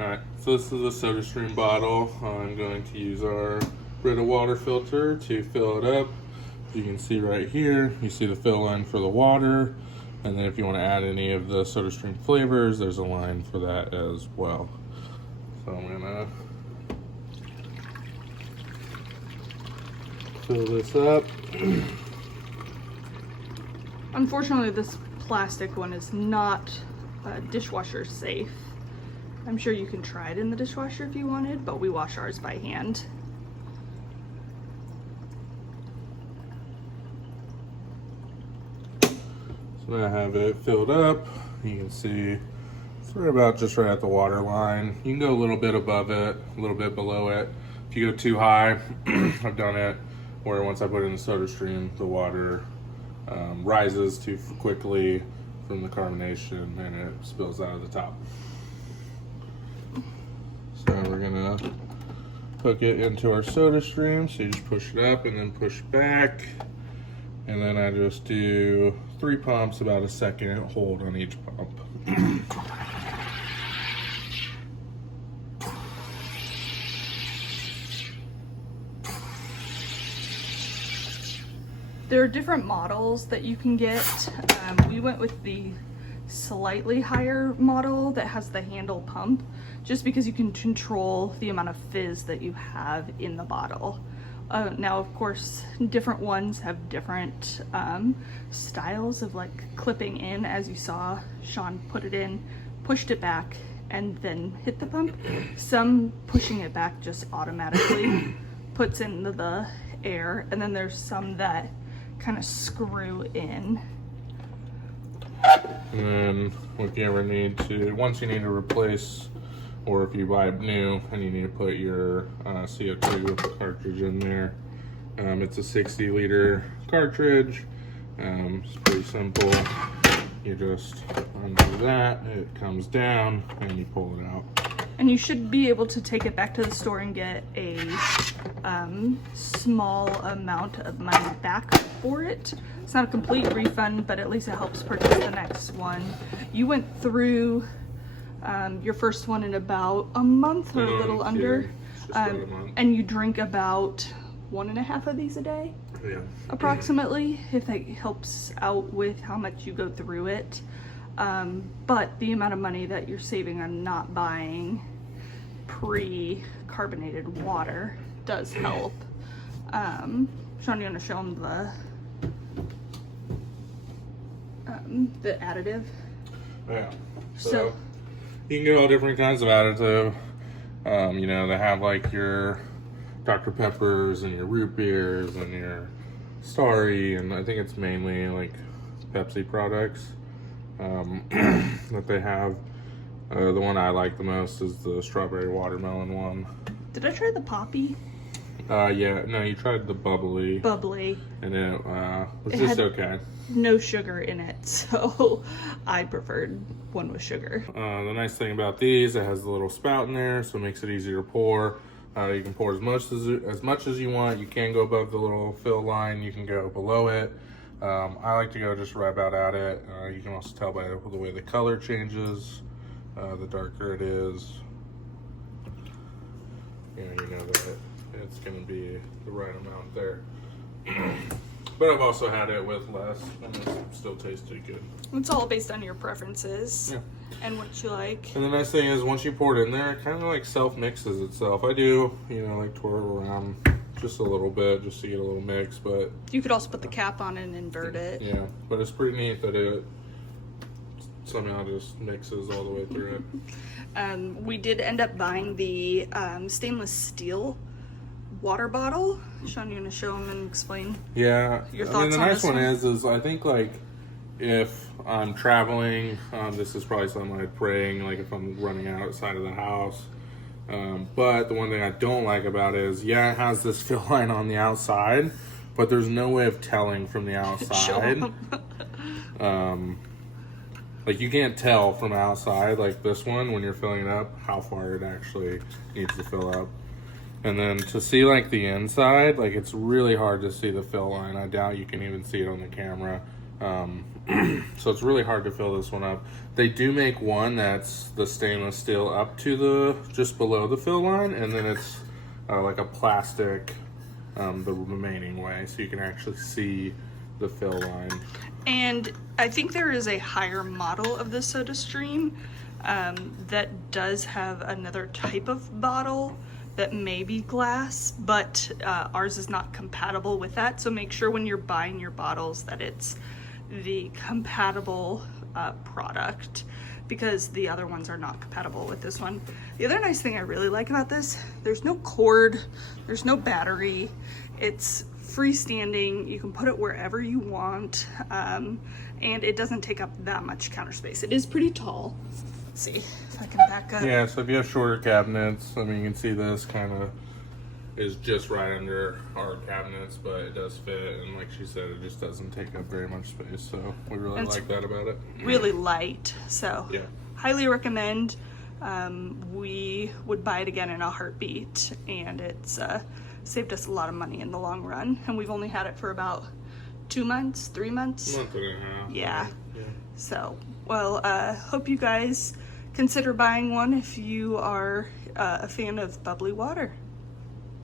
Alright, so this is a SodaStream bottle. I'm going to use our Brita water filter to fill it up. You can see right here, you see the fill line for the water. And then if you want to add any of the SodaStream flavors, there's a line for that as well. So I'm gonna fill this up. Unfortunately, this plastic one is not dishwasher safe. I'm sure you can try it in the dishwasher if you wanted, but we wash ours by hand. So now I have it filled up. You can see it's right about just right at the water line. You can go a little bit above it, a little bit below it. If you go too high, I've done it where once I put it in the SodaStream, the water rises too quickly from the carbonation and it spills out of the top. So we're gonna hook it into our SodaStream. So you just push it up and then push back. And then I just do 3 pumps, about a second hold on each pump. There are different models that you can get. We went with the slightly higher model that has the handle pump, just because you can control the amount of fizz that you have in the bottle. Now, of course, different ones have different styles of like clipping in, as you saw Sean put it in, pushed it back, and then hit the pump. Some pushing it back just automatically puts in the air, and then there's some that kind of screw in. And then if you ever need to, once you need to replace, or if you buy new and you need to put your CO2 cartridge in there, it's a 60-liter cartridge. It's pretty simple. You just undo that, it comes down, and you pull it out. And you should be able to take it back to the store and get a small amount of money back for it. It's not a complete refund, but at least it helps purchase the next one. You went through your first one in about a month or a little under, and you drink about 1.5 of these a day, approximately, if that helps out with how much you go through it. But the amount of money that you're saving on not buying pre-carbonated water does help. Sean, you want to show them the additive? Yeah. So you can get all different kinds of additive. You know, they have like your Dr. Peppers and your root beers and your Starry, and I think it's mainly like Pepsi products that they have. The one I like the most is the strawberry watermelon one. Did I try the poppy? Yeah, no, you tried the bubbly. Bubbly. And it was just okay. No sugar in it, so I preferred one with sugar. The nice thing about these, it has the little spout in there, so it makes it easier to pour. You can pour as much as you want. You can go above the little fill line. You can go below it. I like to go just right about at it. You can also tell by the way the color changes. The darker it is, you know that it's going to be the right amount there. But I've also had it with less, and it still tasted good. It's all based on your preferences, yeah, and what you like. And the nice thing is, once you pour it in there, it kind of like self-mixes itself. I do, you know, like twirl around just a little bit, just to get a little mix, but... You could also put the cap on and invert it. Yeah, but it's pretty neat that it somehow just mixes all the way through it. We did end up buying the stainless steel water bottle. Sean, you want to show them and explain? Yeah, your thoughts I mean, the on nice this one is I think like if I'm traveling, this is probably something I'd bring, like if I'm running outside of the house. But the one thing I don't like about it is, yeah, it has this fill line on the outside, but there's no way of telling from the outside. Like you can't tell from outside, like this one, when you're filling it up, how far it actually needs to fill up. And then to see like the inside, like it's really hard to see the fill line. I doubt you can even see it on the camera. So it's really hard to fill this one up. They do make one that's the stainless steel up to the, just below the fill line, and then it's like a plastic the remaining way, so you can actually see the fill line. And I think there is a higher model of the SodaStream that does have another type of bottle that may be glass, but ours is not compatible with that. So make sure when you're buying your bottles that it's the compatible product, because the other ones are not compatible with this one. The other nice thing I really like about this, there's no cord, there's no battery, it's freestanding, you can put it wherever you want, and it doesn't take up that much counter space. It is pretty tall. Let's see if I can back up. Yeah, so if you have shorter cabinets, I mean, you can see this kind of is just right under our cabinets, but it does fit, and like she said, it just doesn't take up very much space, so we really like that about it. Really light, so yeah, highly recommend. We would buy it again in a heartbeat, and it's saved us a lot of money in the long run, and we've only had it for about 2 months, 3 months. Month and a half. Yeah. So, well, hope you guys consider buying one if you are a fan of bubbly water.